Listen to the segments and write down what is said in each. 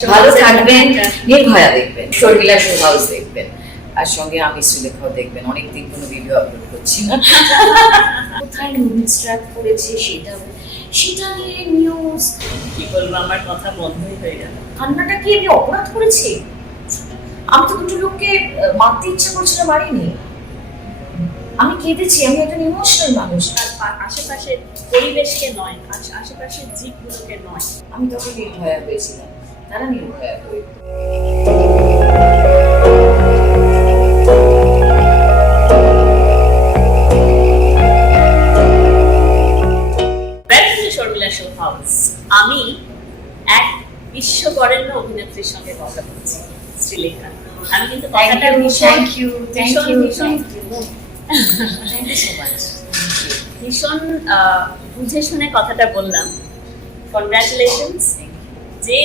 ভালো থাকবেন, নির্ভয়া দেখবেন, শর্মিলা শো হাউস দেখবেন, আর সঙ্গে আমি শ্রীলেখাও দেখবেন। অনেকদিন কোনো ভিডিও আপলোড করছি না। কোথায় মুভিজ ট্র্যাক করেছে সেটা নিয়ে নিউজ। কি বলবো, আমার কথা বন্ধই হয়ে গেল। কান্নাটা কি আমি অপরাধ করেছি? আমি তো দুটো লোককে মারতে ইচ্ছা করছিল, মারিনি। আমি কেঁদেছি, আমি একজন ইমোশনাল মানুষ। আর আশেপাশে পরিবেশকে নয়, আশেপাশের জীবগুলোকে নয়। আমি তখন নির্ভয়া হয়েছিলাম, তারা নির্ভয়া হয়ে। Sharmila show house. আমি এক বিশ্ববরেণ্য অভিনেত্রীর সঙ্গে কথা বলছি, শ্রীলেখা। আমি কিন্তু কথাটা ভীষণ বুঝে শুনে কথাটা বললাম। কনগ্রাচুলেশনস, যে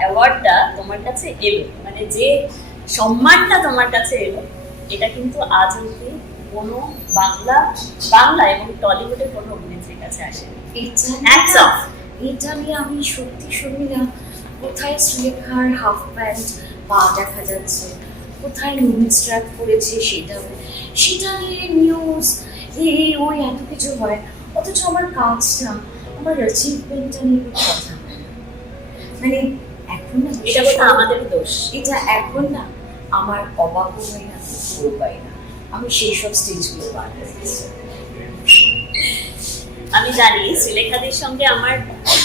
অ্যাওয়ার্ডটা তোমার কাছে এলো, মানে যে সম্মানটা তোমার কাছে এলো, এটা কিন্তু আজ অবধি কোনো বাংলা এবং টলিউডের কোনো অভিনেত্রীর কাছে আসেনি। এটা নিয়ে আমি সত্যি শর্মিলা, কোথায় শ্রীলেখার হাফ প্যান্ট পা দেখা যাচ্ছে, কোথায় মুভিজ ট্র্যাক করেছে সেটা নিয়ে নিউজ, ওই এত কিছু হয়, অথচ আমার কাজটা, আমার অ্যাচিভমেন্টটা নিয়ে কথা হয় না। মানে এখন না, এটা বোধহয় আমাদের দোষ। এটা এখন না আমার অবাক হয় না, ভুল পাই না। আমি সেই সব স্টেজগুলো পার হয়েছি। আমি জানি শ্রীলেখাদের সঙ্গে আমার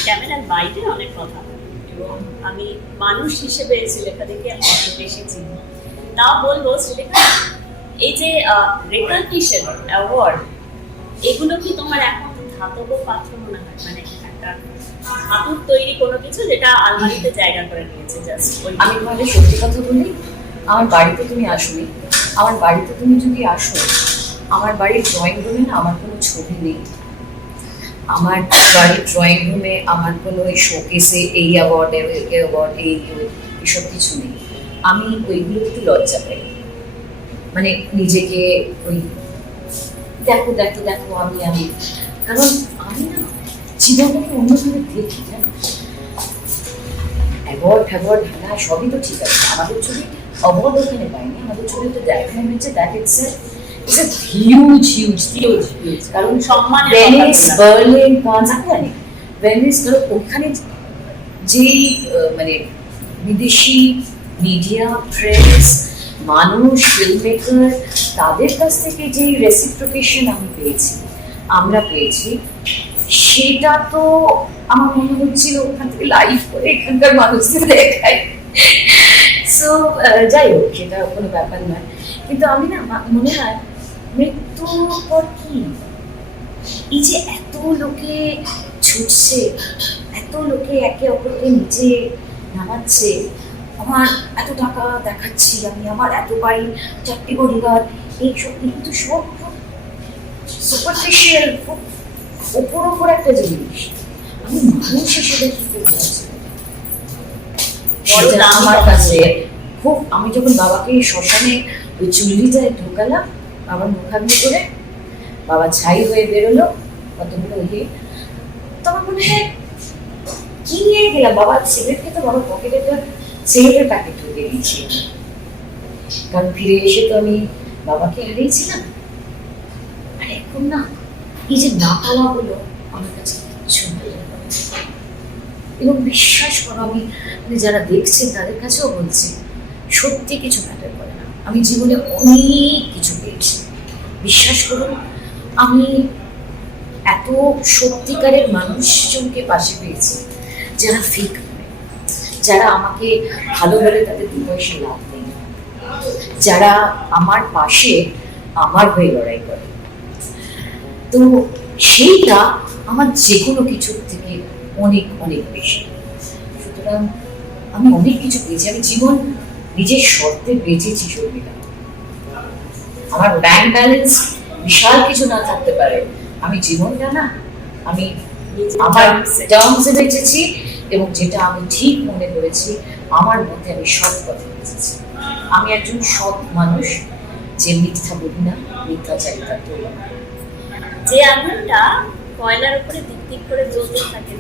ক্যামেরার বাইরে অনেক কথা, এবং আমি মানুষ হিসেবে শ্রীলেখাদেরকে অনেক বেশি চিনি। তাও বলবো, শ্রীলেখা, এই যে রেকগনিশন অ্যাওয়ার্ড, এগুলো কি তোমার এখন ধাতব পাত্র মনে হয়? মানে একটা ধাতুর তৈরি কোনো কিছু যেটা আলমারিতে জায়গা করে নিয়েছে? জাস্ট আমি তোমাকে সত্যি কথা বলি, আমার বাড়িতে তুমি আসোনি। আমার বাড়িতে তুমি যদি আসো, আমার বাড়ির ড্রয়িং রুমে না আমার কোনো ছবি নেই। আমার বাড়ির ড্রয়িং রুমে আমার কোনো শোকেসে এই অ্যাওয়ার্ড এসব কিছু নেই। আমি ওইগুলো একটু লজ্জা পাই, মানে নিজেকে ওই দেখো দেখো দেখো আমি কারণ আমি না জীবনটাকে অন্যভাবে দেখি, জানো। অ্যাওয়ার্ড ঢালা সবই তো ঠিক আছে, আমাদের ছবি অ্যাওয়ার্ড ওখানে পাইনি। আমাদের ছবি তো দেখানো হচ্ছে, that itself is a huge কারণ ভেনিস, বার্লিন, কানস, আপনি জানেন ভেনিস, কারণ ওখানে যেই মানে বিদেশি মিডিয়া, প্রেস, মানুষ, ফিল্ম মেকার, তাদের কাছ থেকে যে রেসিপ্রোকেশন আমরা পেয়েছি, সেটা তো আমার মনে হচ্ছিল ওখান থেকে লাইভ করে এখানকার মানুষদের দেখাই। সো যাই হোক, সেটা কোনো ব্যাপার নয়। কিন্তু আমি না মনে হয় মৃত্যুর পর কি, এই যে এত লোকে ছুটছে, এত লোকে একে অপরকে নিচে নামাচ্ছে, আমার এত টাকা দেখাচ্ছি আমি, আমার এত বাড়ি, 4টি পরিবার, এইসব কিন্তু সব সুপারফিশিয়াল, খুব ওপর একটা জিনিস। আমি মানুষ হিসেবে কি করতে পারছি আমার কাছে খুব। আমি যখন বাবাকে শ্মশানে ওই চুল্লিটায় ঢোকালাম, বাবার মুখাগ্নি করে, বাবা ছাই হয়ে বেরোলো কতগুলো ইয়ে, তখন মনে হয় কি নিয়ে গেলাম। বাবা সিগারেট খেতে, বাবার পকেটে তো সিগারেটের প্যাকেট ঢুকে দিয়েছি, কারণ ফিরে এসে তো আমি বাবাকে হারিয়েছিলাম। আর এখন না, এই যে না পাওয়াগুলো আমার কাছে কিচ্ছু ভালো লাগে। এবং বিশ্বাস করো, আমি যারা দেখছেন তাদের কাছেও বলছি, সত্যি কিছু ম্যাটার করে না। আমি জীবনে অনেক কিছু পেয়েছি, বিশ্বাস করুন। আমি এত সত্যিকারের মানুষজনকে পাশে পেয়েছি, যারা ফেক নয়, যারা আমাকে ভালো বলে তাদের 2 পয়সা লাভ নেই, যারা আমার পাশে আমার হয়ে লড়াই করে। তো সেইটা আমার যে কোনো কিছুর থেকে অনেক অনেক বেশি। সুতরাং আমি অনেক কিছু পেয়েছি। আমি জীবন নিজের শর্তে বেঁচেছি শর্মিলা। আমার ব্যাংক ব্যালেন্স বিশাল কিছু না থাকতে পারে, আমি জীবনটা না, আমি আমার টার্মসে বেঁচেছি, এবং যেটা আমি ঠিক মনে করেছি আমার মধ্যে আমি সৎ পথে বেঁচেছি। আমি একজন সৎ মানুষ, যে মিথ্যা বলি না, মিথ্যাচারিতা করি না। যে আগুনটা কয়লার উপরে দিক দিক করে জ্বলতেই থাকে,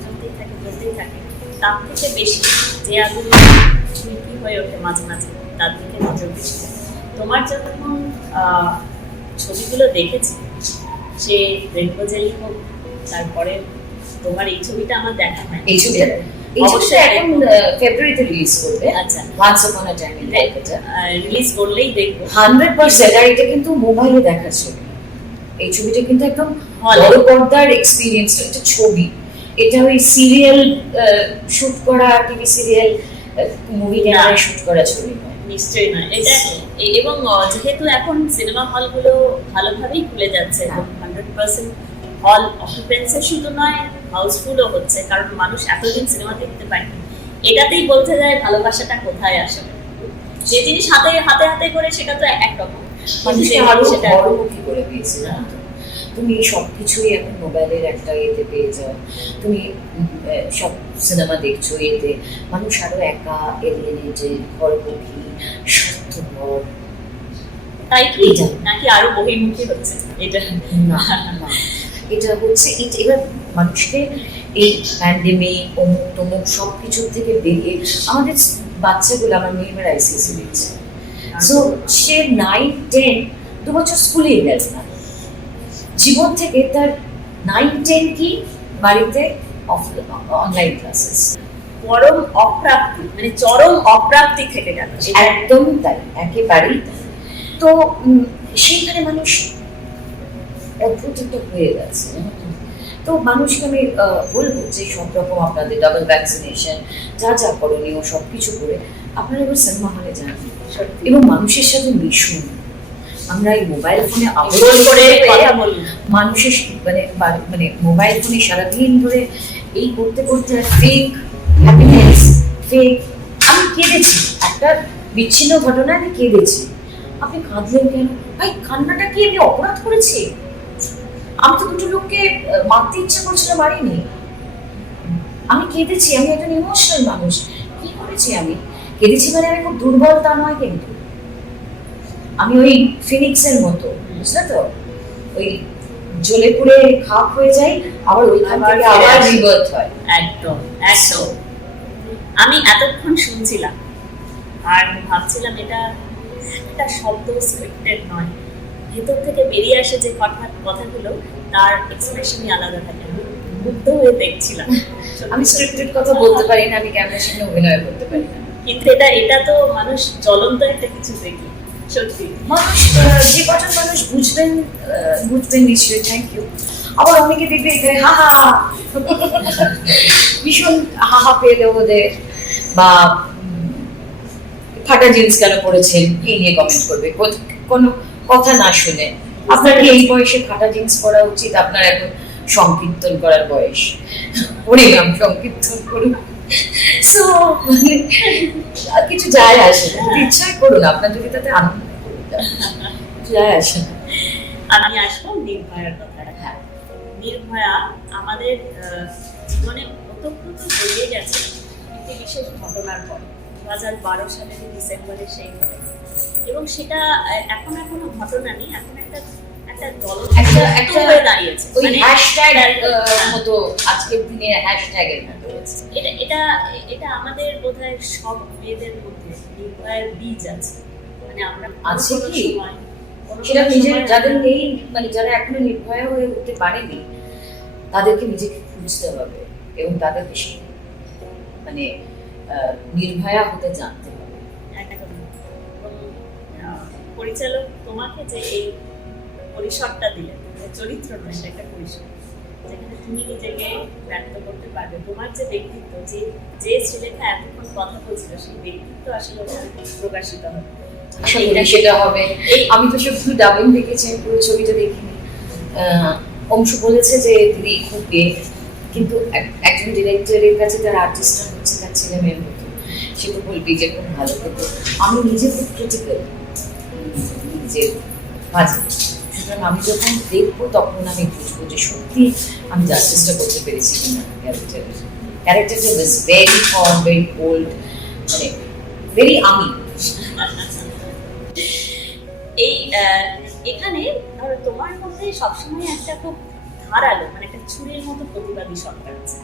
তার থেকে বেশি যে আগুন ঝুঁকি হয়ে ওঠে মাঝে মাঝে, তার দিকে নজর বেশি যায়। তোমার যখন ছবিগুলো দেখেছি, সে রেনবো জেলি হোক, তারপরে তোমার এই ছবিটা আমার দেখা হয়। এই ছবিটা অবশ্যই এখন ফেব্রুয়ারিতে রিলিজ করবে। আচ্ছা, once upon a time in Kolkata release করলেই দেখবো 100%। আর এটা কিন্তু মোবাইলে দেখার ছবি। এই ছবিটা কিন্তু একদম হলে। বড় পর্দার এক্সপিরিয়েন্স, একটা ছবি। এটা ওই সিরিয়াল শুট করা, টিভি সিরিয়াল মুভি ক্যামেরায় শুট করা ছবি নয়। নিশ্চয়ই নয় এটা। এবং যেহেতু এখন সিনেমা হলগুলো ভালোভাবেই খুলে যাচ্ছে, এবং 100% হল অকুপেন্সি শুধু নয়, হাউসফুলও হচ্ছে, কারণ মানুষ এতদিন সিনেমা দেখতে পায়নি। এটাতেই বলতে যায় ভালোবাসাটা কোথায় আসলে। যে জিনিস হাতে হাতে হাতে করে সেটা তো একরকম, মানুষকে আরো বড়মুখী করে দিয়েছে, জানো তো। তুমি সবকিছুই এখন মোবাইলের একটা এতে পেয়ে যাও। তুমি সব সিনেমা দেখছো এতে। মানুষ আরো একা, এলিয়েনেটেড, ঘরমুখী, স্বার্থপর। তাই কি এটা। নাকি আরো বহির্মুখী হচ্ছে এটা? না না, এটা হচ্ছে এবার মানুষকে এই প্যান্ডেমিক, অমুক তমুক সব কিছুর থেকে বেরিয়ে আমাদের বাচ্চাগুলো, আমার মেয়ে এবার আইসিএসসি দিচ্ছে। সো সে 9-10 দু বছর স্কুলেই গেল না। জীবন থেকে তার 9-10 কি বাড়িতে অনলাইন ক্লাসেস। পরম অপ্রাপ্তি, মানে চরম অপ্রাপ্তি থেকে গেল। একদম তাই, একেবারেই তাই। তো সেইখানে মানুষ অদ্ভুত একটা হয়ে গেছে। তো মানুষকে আমি বলবো যে সব রকম আপনাদের ডাবল ভ্যাকসিনেশন, যা যা করণীয় সব কিছু করে আপনারা এবার সিনেমা হলে যান এবং মানুষের সাথে মিশুন। আমরা এই মোবাইল ফোনে আবরণ করে কথা বলুন। মানুষের মানে মোবাইল ফোনে সারাদিন ধরে এই করতে করতে ফেক হ্যাপিনেস, ফেক। আমি কেঁদেছি একটা বিচ্ছিন্ন ঘটনা, আমি কেঁদেছি। আপনি কাঁদলেন কেন? ভাই, কান্নাটা কি আমি অপরাধ করেছি? আমি তো দুটো লোককে মারতে ইচ্ছা করছিল, মারিনি। আমি কেঁদেছি, আমি একজন ইমোশনাল মানুষ। কি করেছি আমি? কেঁদেছি মানে আমি খুব দুর্বল তা নয়, কিন্তু আমি ওই ফিনিক্সের মতো, বুঝলে তো, ওই জ্বলে পুড়ে খাপ হয়ে যাই, আবার ওইখান থেকে আবার রিবার্থ হয়। একদম একদম। আমি এতক্ষণ শুনছিলাম আর ভাবছিলাম এটা একটা শব্দ স্ক্রিপ্টেড নয়, ভেতর থেকে বেরিয়ে আসে যে কথাগুলো, তার এক্সপ্রেশনই আলাদা থাকে। মুগ্ধ হয়ে দেখছিলাম। আমি স্ক্রিপ্টেড কথা বলতে পারি না, আমি ক্যামেরার সামনে অভিনয় করতে পারি না, কিন্তু এটা তো মানুষ জ্বলন্ত একটা কিছু দেখি। সত্যি মানুষ যে কজন মানুষ বুঝবেন নিশ্চয়ই। Thank you. আবার অনেকে দেখবে এখানে হাহা ভীষণ হাহা পেলে ওদের, বা ফাটা জিন্স কেন পরেছেন এই নিয়ে কমেন্ট করবে কোনো কথা না শুনে। আপনার কি এই বয়সে ফাটা জিন্স পরা উচিত? আপনার এখন সংকীর্তন করার বয়স, হরিনাম সংকীর্তন করুন। সো কিছু যায় আসে না, ইচ্ছাই করুন, আপনার যদি তাতে আনন্দ যায় আসে না। আমি আসবো নির্ভয়ার কথা। হ্যাঁ, নির্ভয়া আমাদের জীবনে ওতপ্রোত জড়িয়ে গেছে একটি বিশেষ ঘটনার পর, 2012 সালের ডিসেম্বরে সেই ঘটনা। এবং সেটা এখনো ঘটনা নেই, এখন একটা একটা হয়ে দাঁড়িয়েছে, ওই মানে হ্যাশট্যাগ মতো আজকের দিনে হ্যাশট্যাগের মতো হয়েছে। এটা আমাদের বোধহয় সব মেয়েদের মধ্যে নির্ভয়ের বীজ আছে। মানে আমরা আছে কোনো কি? সময়, কোনো সেটা কোনো নিজের সময় যাদের নেই, মানে যারা এখনো নির্ভয়া হয়ে উঠতে পারেনি, তাদেরকে নিজেকে খুঁজতে হবে এবং তাদেরকে মানে নির্ভয়া হতে জানতে হবে। একদম। এবং পরিচালক তোমাকে যে এই পরিসরটা দিলেন, চরিত্র নয়, এটা একটা পরিসর যেখানে তুমি নিজেকে ব্যক্ত করতে পারবে। তোমার যে ব্যক্তিত্ব, যে শ্রীলেখা এতক্ষণ কথা বলছিল, সেই ব্যক্তিত্ব আসলে প্রকাশিত হবে। সেটা হবে। আমি তো শুধু ডাবিং দেখেছি, পুরো ছবিটা দেখিনি। অংশ বলেছে যে দিদি খুব বেগ, কিন্তু একজন ডিরেক্টরের কাছে তার আর্টিস্টরা হচ্ছে তার ছেলে মেয়ের মতো, সে তো বলবি যে খুব ভালো। কিন্তু আমি নিজে খুব ক্রিটিক্যাল নিজের কাজে, সুতরাং আমি যখন দেখবো তখন আমি বুঝবো যে সত্যি আমি জাস্টিসটা করতে পেরেছি কিনা। ক্যারেক্টারটা was very form, very old, মানে ভেরি আমি। এই এখানে ধরো তোমার মধ্যে সবসময় একটা খুব ধারালো, মানে একটা ছুরির মতো প্রতিবাদী সত্তা আছে।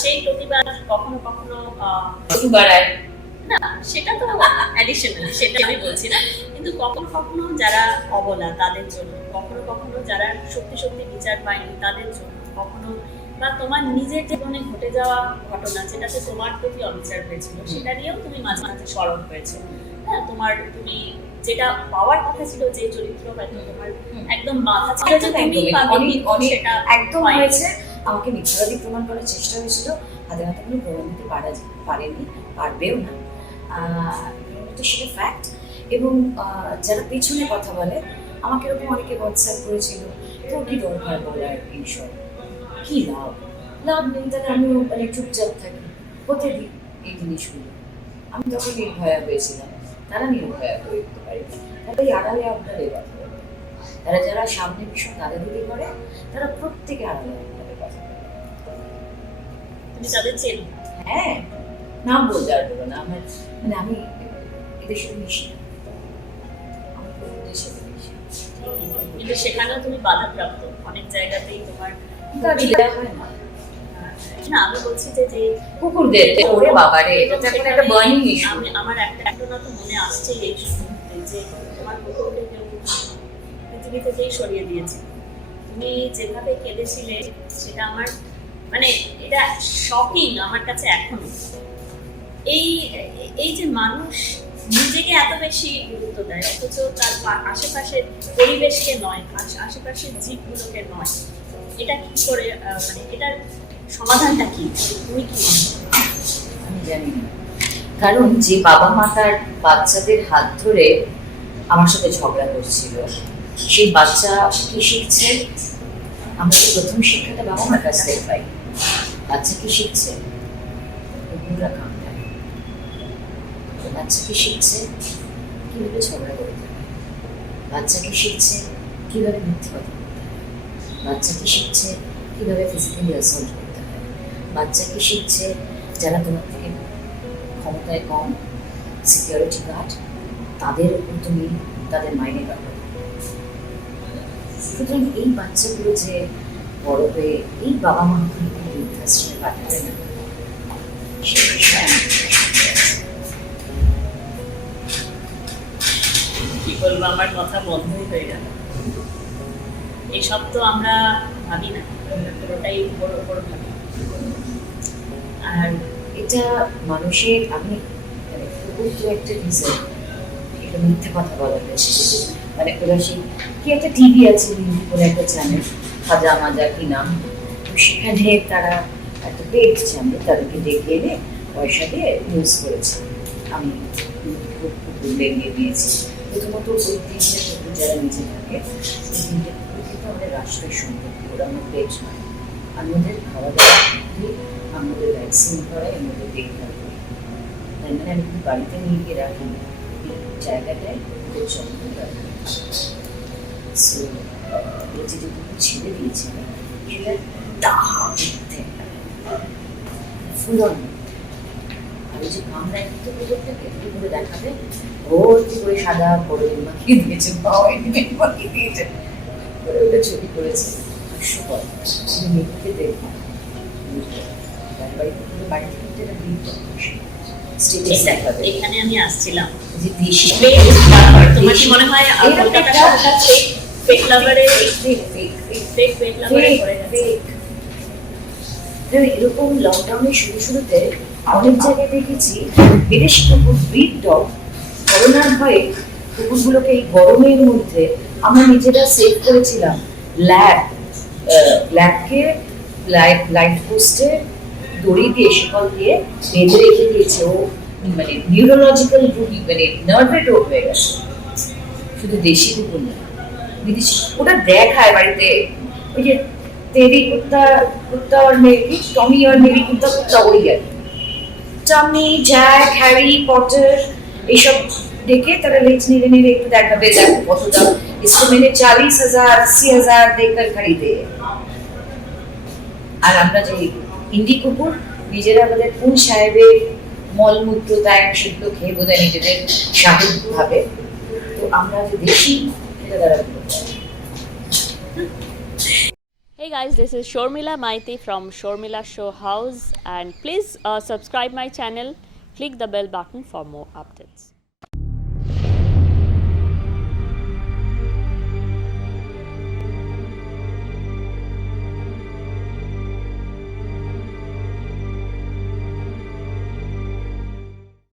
সেই প্রতিবাদ কখনো কখনো একটু বাড়ায়। না, সেটা তো অ্যাডিশনাল, সেটা আমি বলছি না, কিন্তু কখনো কখনো যারা অবলা তাদের জন্য, কখনো কখনো যারা সত্যি সত্যি বিচার পায়নি তাদের জন্য, কখনো বা তোমার নিজের জীবনে ঘটে যাওয়া ঘটনা যেটাতে তোমার প্রতি অবিচার হয়েছিল সেটা নিয়েও তুমি মাঝে মাঝে স্মরণ হয়েছে। হ্যাঁ, তুমি যেটা পাওয়ার কথা ছিল, যে চরিত্র হয়তো তোমার একদম বাধা ছিল যে তুমি পাবে, কিন্তু সেটা একদম হয়নি। হয়েছে। আমাকে মিথ্যাবাদী প্রমাণ করার চেষ্টা হয়েছিল, হাতে হাতে কোনো প্রমাণ দিতে পারেনি, পারবেও না। তো সেটা ফ্যাক্ট। এবং যারা পেছনে কথা বলে, আমাকে এরকম অনেকে হোয়াটসঅ্যাপ করেছিল, তোর কি দরকার বলার এইসব, কি লাভ নেই, তাহলে আমিও মানে চুপচাপ থাকি, হতে দিই এই জিনিসগুলো। আমি তখন নির্ভয়া হয়েছিলাম, তারা নির্ভয়া হয়ে উঠতে পারি, তারা এই আড়ালে আপনাদের কথা বলে। তারা যারা সামনে ভীষণ দাদাদিদি করে, তারা প্রত্যেকে আড়ালে আপনাদের কথা বলে। তুমি তাদের চেনো? হ্যাঁ, নাম বলতে আর বলো না, আমার মানে আমি এদের সাথে মিশি না, আমি ওদের সাথে মিশি। কিন্তু সেখানেও তুমি বাধাপ্রাপ্ত অনেক জায়গাতেই তোমার। দেওয়া হয় না। না, আমি বলছি যে যে কুকুরদের ওরে বাবারে, এটা তো এখন একটা বার্নিং ইস্যু। আমার একটা ঘটনা তো মনে আসছে এই মুহূর্তে, যে তোমার কুকুরকে কেউ পৃথিবী থেকেই সরিয়ে দিয়েছে। তুমি যেভাবে কেঁদেছিলে সেটা আমার মানে এটা শকিং আমার কাছে এখনো। এই এই যে মানুষ নিজেকে এত বেশি গুরুত্ব দেয়, অথচ তার আশেপাশের পরিবেশকে নয়, আশেপাশের জীবগুলোকে নয়, এটা কি করে মানে এটার সমাধানটা কি? তুমি কি মনে করো? আমি জানি না, কারণ যে বাবা মা তার বাচ্চাদের হাত ধরে আমার সাথে ঝগড়া করছিল, সেই বাচ্চা কি শিখছে? আমরা তো প্রথম শিক্ষাটা বাবা মার কাছ থেকে পাই। বাচ্চা কি শিখছে? কুকুররা কামড়ায়। বাচ্চা কি শিখছে? কিভাবে ঝগড়া করতে হয়। বাচ্চা কি শিখছে? কিভাবে মিথ্যে কথা বলতে হয়। বাচ্চা কি শিখছে? কিভাবে ফিজিক্যালি অ্যাসল্ট করতে হয়। বাচ্চা কি শিখছে? যারা তোমার থেকে ক্ষমতায় কম, সিকিউরিটি গার্ড, তাদের উপর তুমি তাদের মাইনে পাবে। সুতরাং এই বাচ্চাগুলো যে বড় হয়ে এই বাবা মা বৃদ্ধাশ্রমে পাঠাবে না, সে বিষয়ে কি বলবো, আমার কথা বন্ধই হয়ে গেল। এসব তো আমরা ভাবি না, পুরোটাই বড় বড় ভাবি। আর এটা মানুষের, আমি মানে কুকুর তো একটা রিজন, এটা মিথ্যে কথা বলা হয়েছে। মানে ওরা সেই কি একটা টিভি আছে করে একটা চ্যানেল, খাজা মাজা কি নাম, তো সেখানে তারা একটা পেট চ্যানেল, তাদেরকে ডেকে এনে পয়সা দিয়ে নিউজ করেছে। আমি কুকুর লেগে দিয়েছি। প্রথমত ওই তিনটে কুকুর যারা নিচে থাকে, ওই তিনটে কুকুর কিন্তু আমাদের রাষ্ট্রের সম্পত্তি, ওরা আমার পেট নয়। আমাদের খাওয়া দাওয়া দিই, আমাদের ভ্যাকসিন করাই, আমাদের দেখভাল করি। তাই মানে আমি কিন্তু বাড়িতে নিয়ে গিয়ে রাখি, এই জায়গাটায় ওদের যত্ন রাখি। সো এই যে কুকুর ছেড়ে দিয়েছে, এটা দাহা মিথ্যে, ফুলন। আর ওই যে কামড়ায় কিন্তু কুকুরটাকে কি করে দেখাবে, ভর্তি করে সাদা বড় মাখিয়ে দিয়েছে, মাখিয়ে দিয়েছে, ওটা ছবি করেছে। হাস্যকর, আমি মেয়েকে দেখবো বাড়ি থেকে এটা স্টেটাস দেখাবে। এখানে আমি আসছিলাম, যে দেশি তোমার কি মনে হয় কলকাতার সরকার ফেক লাভারে করে গেছে? এরকম লকডাউনের শুরুতে অনেক জায়গায় দেখেছি বিদেশি কুকুর, ব্রিড ডগ, করোনার ভয়ে কুকুরগুলোকে এই গরমের মধ্যে আমরা নিজেরা সেভ করেছিলাম। ল্যাবকে লাইট পোস্টে দড়ি দিয়ে, শিকল দিয়ে বেঁধে রেখে দিয়েছে। ও মানে নিউরোলজিক্যাল রোগী, মানে নার্ভের রোগ হয়ে গেছে। শুধু দেশি কুকুর না, বিদেশি। ওটা দেখায় বাড়িতে, ওই যে তেরি কুত্তা और मेरी, टॉमी और मेरी कुत्ता वही है। টমি, জ্যাক, হ্যারি পটার এইসব ডেকে তারা লেজ নিয়ে নিয়ে একটু দেখাবে, দেখো কত দাম, इसको मैंने 40,000 80,000 देकर खरीदे। আর আমরা যে ইন্ডি কুকুর, নিজেরা আমাদের কোন সাহেবের মলমূত্র ত্যাগ সেগুলো খেয়ে বোধহয় নিজেদের সাহেব ভাবে, তো আমরা যে দেশি সেটা দ্বারা Hey guys, this is Shormila Maiti from Shormila Show House, and please subscribe my channel, click the bell button for more updates.